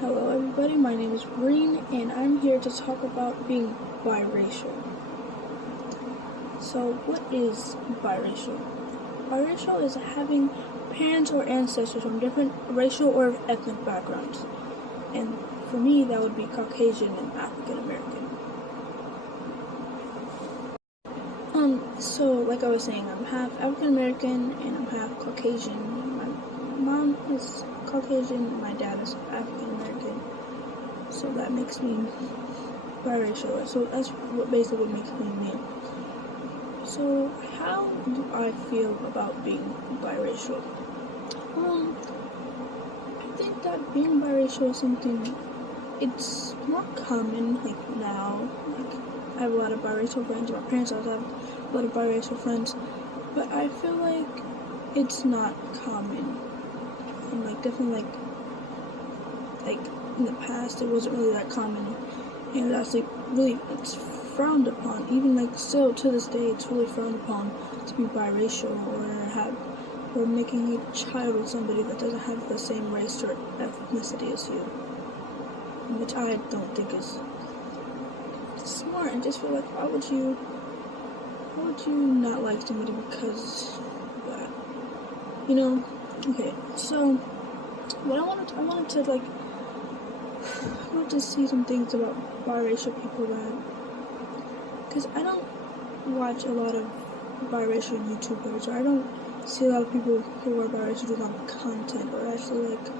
Hello everybody, my name is Rene and I'm here to talk about being biracial. So what is biracial? Biracial is having parents or ancestors from different racial or ethnic backgrounds. And for me that would be Caucasian and African American. So like I was saying, I'm half African American and I'm half Caucasian. My mom is Caucasian, my dad is African American. So that makes me biracial. So that's basically what makes me me. So how do I feel about being biracial? I think that being biracial is something, it's more common like now. Like I have a lot of biracial friends. My parents also have a lot of biracial friends, but I feel like it's not common. And like definitely like in the past it wasn't really that common, and actually really it's frowned upon. Even like still to this day it's really frowned upon to be biracial or making a child with somebody that doesn't have the same race or ethnicity as you, which I don't think is smart. I just feel like why would you not like somebody because of that, you know? Okay, so what I wanted to see some things about biracial people that, because I don't watch a lot of biracial YouTubers, or I don't see a lot of people who are biracial do a lot of content, or actually like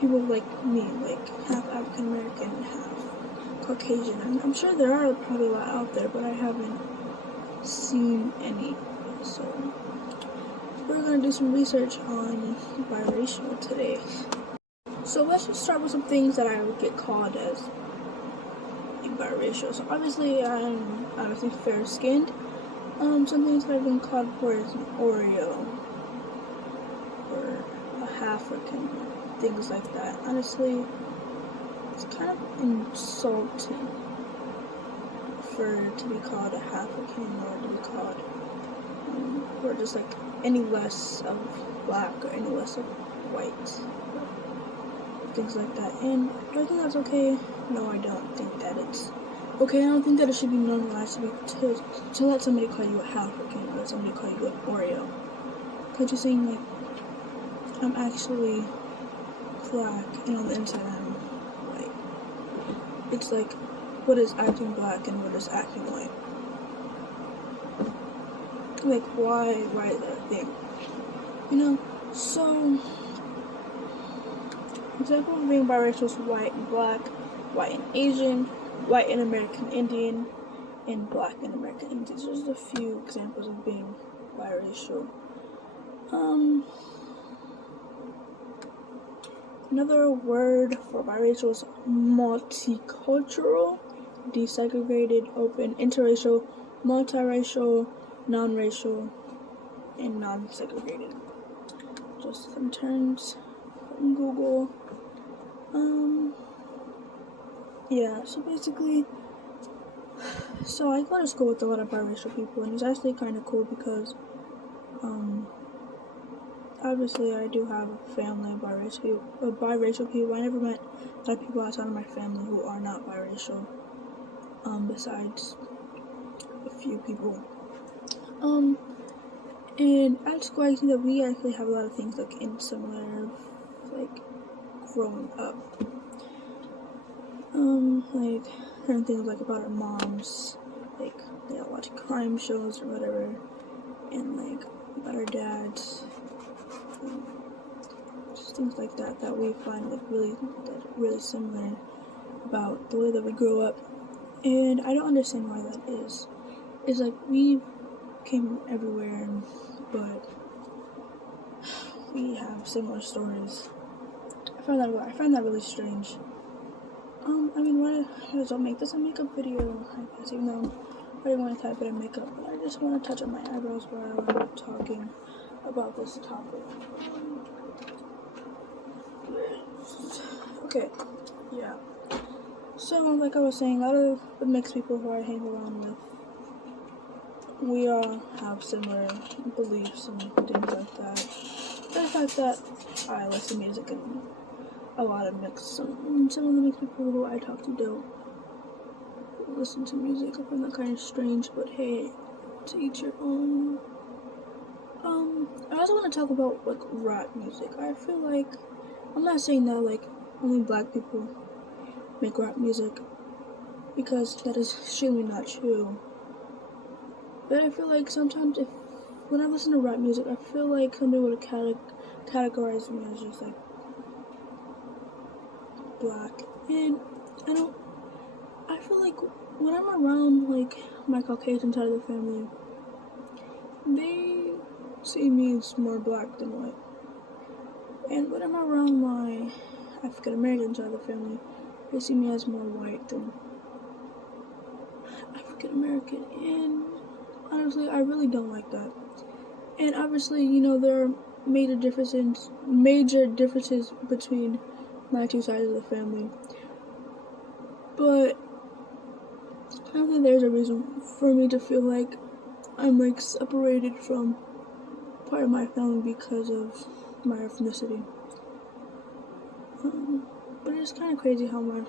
people like me, like half African American and half Caucasian. And I'm sure there are probably a lot out there, but I haven't seen any. So we're gonna do some research on biracial today. So let's just start with some things that I would get called as biracial. So obviously I'm fair skinned. Some things that I've been called for is an Oreo or a Half-African, things like that. Honestly, it's kind of insulting to be called a Half-African or to be called or just like any less of black or any less of white, things like that. And do I think that's okay? No, I don't think that it's okay. I don't think that it should be normalized to let somebody call you a Half-African or let somebody call you an Oreo, because you're saying like I'm actually black and on the inside I'm white. It's like, what is acting black and what is acting white? Like why is that a thing? You know? So example of being biracial is white and black, white and Asian, white and American Indian, and black and American Indian. These are just a few examples of being biracial. Another word for biracial is multicultural, desegregated, open, interracial, multiracial, non-racial, and non-segregated. Just some terms from Google. Yeah, so basically, so I go to school with a lot of biracial people, and it's actually kind of cool because, obviously I do have a family of biracial people. I never met a lot of people outside of my family who are not biracial, besides a few people. And at school I think that we actually have a lot of things like in similar, like growing up. Like certain things like about our moms, like they all watch crime shows or whatever, and like about our dads, just things like that we find like really similar about the way that we grow up. And I don't understand why that is. It's like we came everywhere, but we have similar stories. I find that really strange. I mean, why does I make this a makeup video? I guess, even though I didn't want to type it in makeup, but I just want to touch up my eyebrows while I'm talking about this topic. Okay, yeah. So, like I was saying, a lot of the mixed people who I hang around with, we all have similar beliefs and things like that. The fact that I listen to music and a lot of mixed. Some of the mixed people who I talk to don't listen to music. I find that kind of strange, but hey, to each your own. I also want to talk about like rap music. I feel like I'm not saying that like only black people make rap music, because that is extremely not true. But I feel like sometimes when I listen to rap music, I feel like somebody would categorize me as just like black, and I feel like when I'm around like my Caucasian side of the family, they see me as more black than white. And when I'm around my African American side of the family, they see me as more white than African American. And honestly, I really don't like that. And obviously, there are major differences between my two sides of the family. But I don't think there's a reason for me to feel like I'm like separated from part of my family because of my ethnicity. But it's kind of crazy how my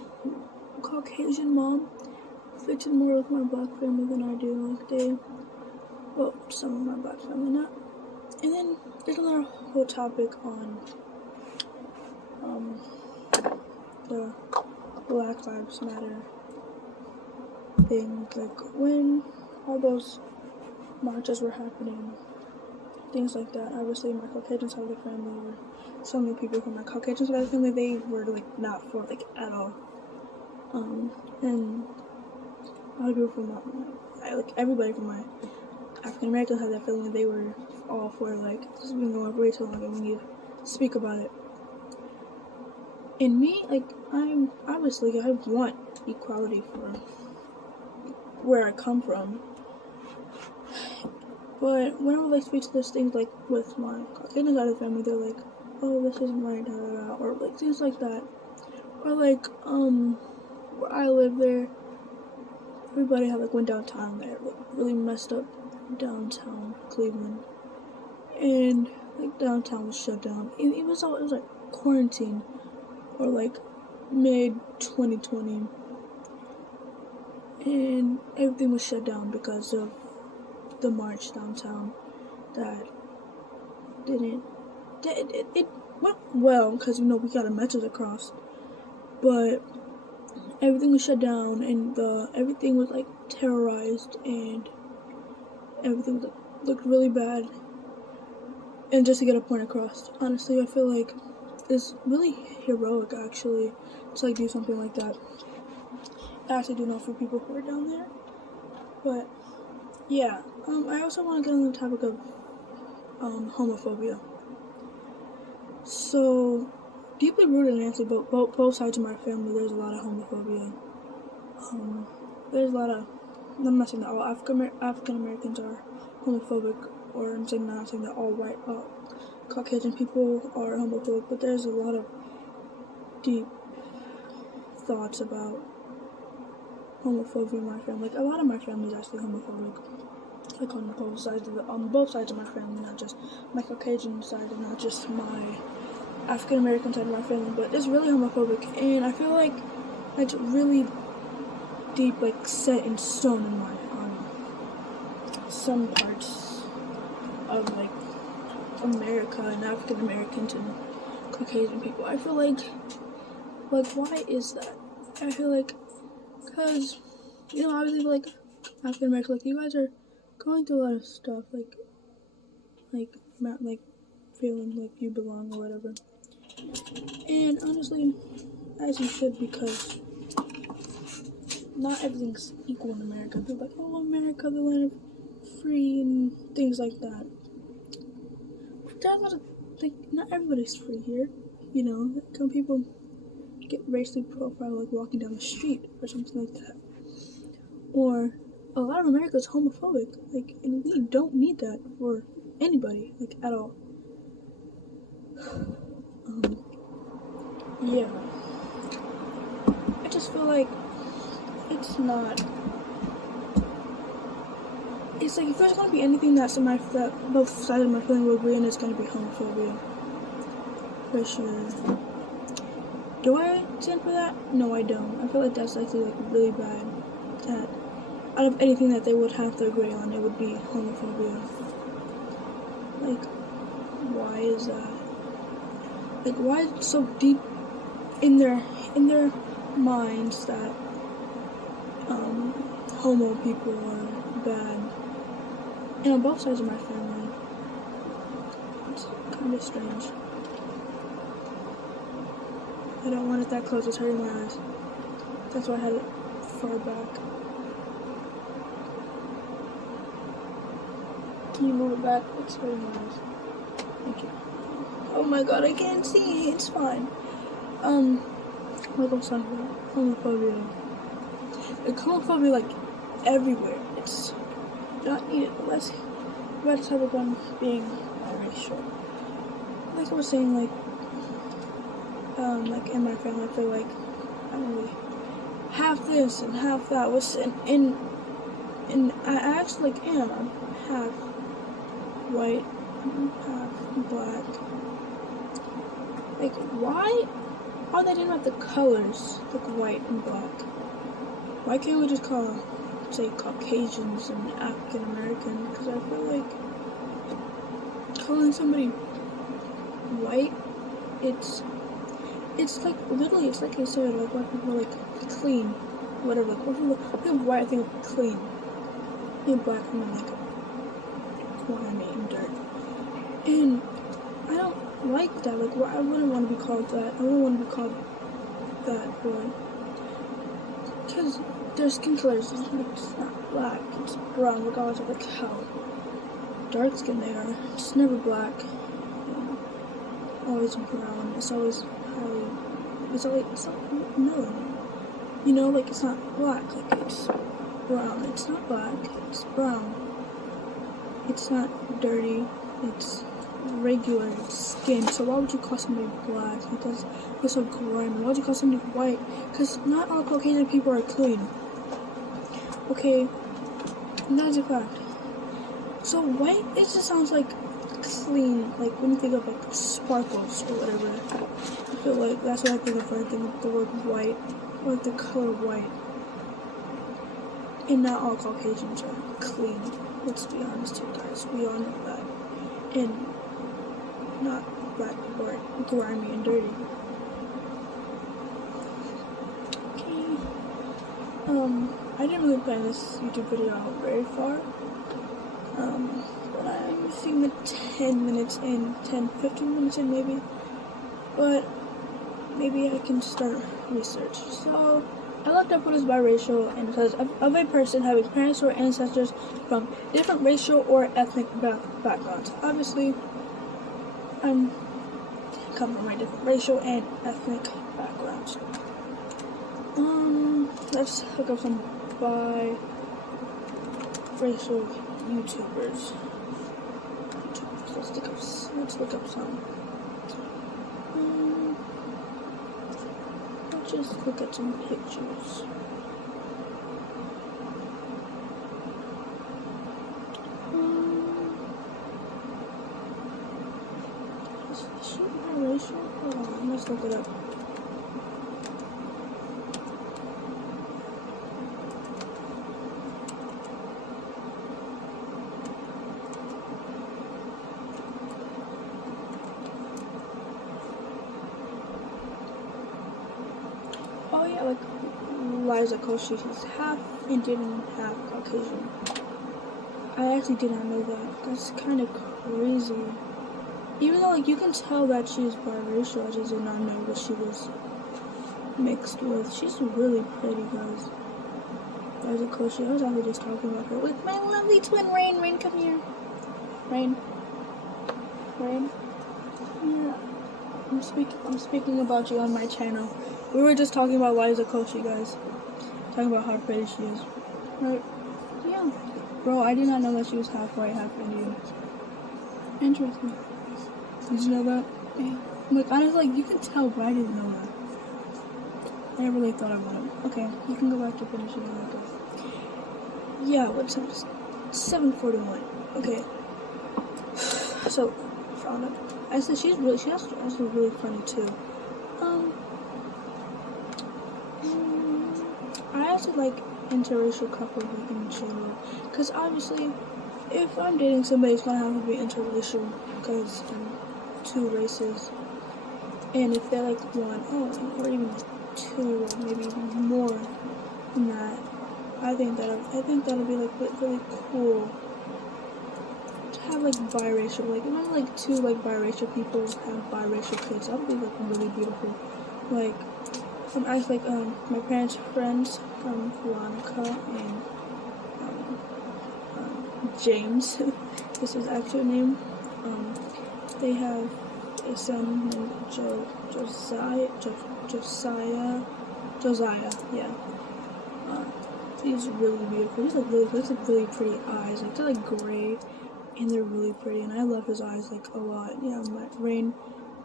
Caucasian mom fits in more with my black family than I do. Like some of my black family not. And then there's another whole topic on the Black Lives Matter thing, like when all those marches were happening, things like that. Obviously, my Caucasian side of the family were so many people from my Caucasian side of the family, they were like not for like at all. And a lot of people from everybody from my African American side of the family, they were all for like this has been going on way too long and we need to speak about it. And me, like I want equality for where I come from. But when I would like speak to those things like with my Caucasian side of the family, they're like, oh, this isn't right, da da da, or like things like that. Or like, where I live there, everybody had like went downtown there, like really messed up downtown Cleveland. And like downtown was shut down. It was like quarantine or like mid 2020. And everything was shut down because of the march downtown that it went well because we got a message across, but everything was shut down and everything was like terrorized and everything looked really bad. And just to get a point across, honestly, I feel like it's really heroic actually to like do something like that. I actually do know for people who are down there, but yeah. I also want to get on the topic of homophobia. So, deeply rooted in actually both sides of my family, there's a lot of homophobia. There's a lot of, I'm not saying that all African Americans are homophobic, or I'm not saying that all white Caucasian people are homophobic, but there's a lot of deep thoughts about homophobia in my family. Like a lot of my family is actually homophobic. Like on both sides of my family, not just my Caucasian side and not just my African American side of my family, but it's really homophobic, and I feel like it's really deep, like set in stone in my some parts of like America and African Americans and Caucasian people. I feel like why is that? I feel like because obviously like African American, like you guys are going through a lot of stuff, like feeling like you belong or whatever. And honestly, as you should, because not everything's equal in America. They're like, oh, America, the land of free and things like that. But there's a lot of, like, not everybody's free here. Some people get racially profiled, like walking down the street or something like that. Or a lot of America is homophobic, like, and we don't need that for anybody, like, at all. Yeah. I just feel like it's like if there's gonna be anything that both sides of my family will agree on, it's gonna be homophobia. For sure. Do I stand for that? No, I don't. I feel like that's actually like really bad. That out of anything that they would have to agree on, it would be homophobia. Like, why is that? Like, why is it so deep in their minds that homo people are bad? And on both sides of my family, it's kind of strange. I don't want it that close. It's hurting my eyes. That's why I had it far back. Can you move it back? It's hurting my eyes. Thank you. Oh my god, I can't see. It's fine. Like I was talking about, homophobia. Like, homophobia, like, everywhere. It's not needed unless we're about to talk about being biracial. Like I was saying, like in my family, I feel like I don't really half this and half that was and I actually like am. I'm half white, half black. Like, why are they doing about the colors, like white and black? Why can't we just call, say, Caucasians and African American? Because I feel like calling somebody white, it's like literally, it's like I said, like white people are like clean, whatever. Like white people, white I think clean, and black I mean like grimy and dirt. And I don't like that. Like, I wouldn't want to be called that. I wouldn't want to be called that word. Because their skin color is not black, it's brown, regardless of like how dark skin they are. It's never black. Always brown. It's always highly. It's not no. You know, like it's not black. Like it's brown. It's not black. It's brown. It's not dirty. It's regular skin. So why would you call somebody black? Because it's so grimy. Why would you call somebody white? Because not all Caucasian people are clean. Okay, that's a fact. So white, it just sounds like clean. Like when you think of like sparkles or whatever. I feel like that's what I think of when I think of the word white, or like the color white. And not all Caucasians are clean. Let's be honest here, guys. We all know that. And not black or grimy and dirty. Okay. I didn't really plan this YouTube video out very far. But I'm seeing the 10 minutes in, 15 minutes in maybe. But maybe I can start research. So I looked up what is biracial, and it says of a person having parents or ancestors from different racial or ethnic backgrounds. Obviously, I'm come from my different racial and ethnic backgrounds. Let's look up some biracial YouTubers. Let's look up some. Let's just look at some pictures. Is she biracial? Hold on, let's look it up. Oh yeah, like Liza Koshy, she's half Indian and half Caucasian. I actually did not know that. That's kind of crazy. Even though like you can tell that she's biracial, I just did not know that she was mixed with. She's really pretty, guys. Liza Koshy, I was actually just talking about her with my lovely twin Rene. Rene, come here. Rene. Yeah. I'm speaking about you on my channel. We were just talking about Liza Koshy, guys. Talking about how pretty she is. Right? Yeah. Bro, I did not know that she was half white, half Indian. Interesting. Did you know that? Yeah. Like, honestly, like, you can tell, but I didn't know that. I never really thought I would have. Okay, you can go back to finishing it. Yeah, what's up? 7:41. Okay. So, found it. I said she's also really funny too. also like interracial couples like in general, because obviously if I'm dating somebody, it's gonna have to be interracial because two races, and if they're like one, or even like two, or maybe even more than that, I think that'll be like really cool to have like biracial, like imagine like two like biracial people have biracial kids. That would be like really beautiful. Like my parents' friends, Veronica and James, this is actual name. They have a son named Josiah. Yeah. He's really beautiful. He's like really pretty eyes. Like they're like gray, and they're really pretty. And I love his eyes like a lot. Yeah, my Rene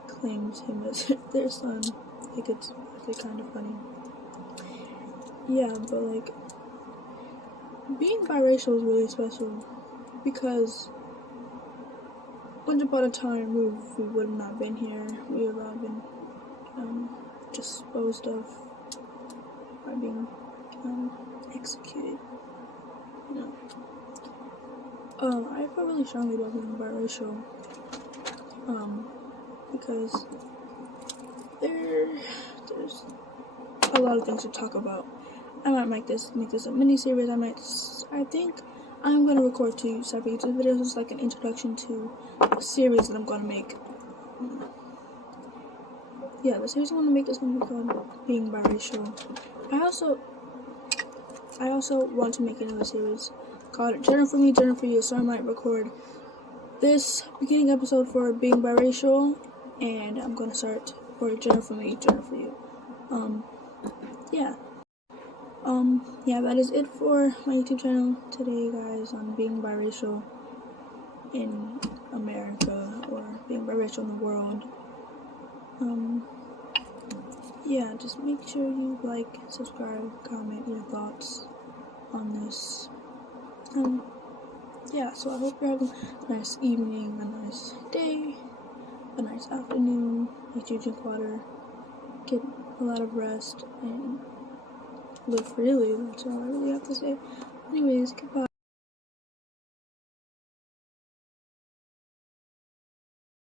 claims him as their son. I think it's actually kind of funny. Yeah, but like being biracial is really special because once upon a time we would have not been here. We would have been disposed of by being executed. You know. I feel really strongly about being biracial. Because there's a lot of things to talk about. I might make this a mini series. I think I'm gonna record 2 separate YouTube videos. It's like an introduction to a series that I'm gonna make. Yeah, the series I want to make is gonna be called Being Biracial. I also want to make another series called Gender for Me, Gender for You. So I might record this beginning episode for Being Biracial, and I'm gonna start for Gender for Me, Gender for You. Yeah, that is it for my YouTube channel today, guys, on being biracial in America, or being biracial in the world. Yeah, just make sure you like, subscribe, comment your thoughts on this. Yeah, so I hope you're having a nice evening, a nice day, a nice afternoon. Make sure you drink water, get a lot of rest, and live freely. That's all I really have to say. Anyways, goodbye.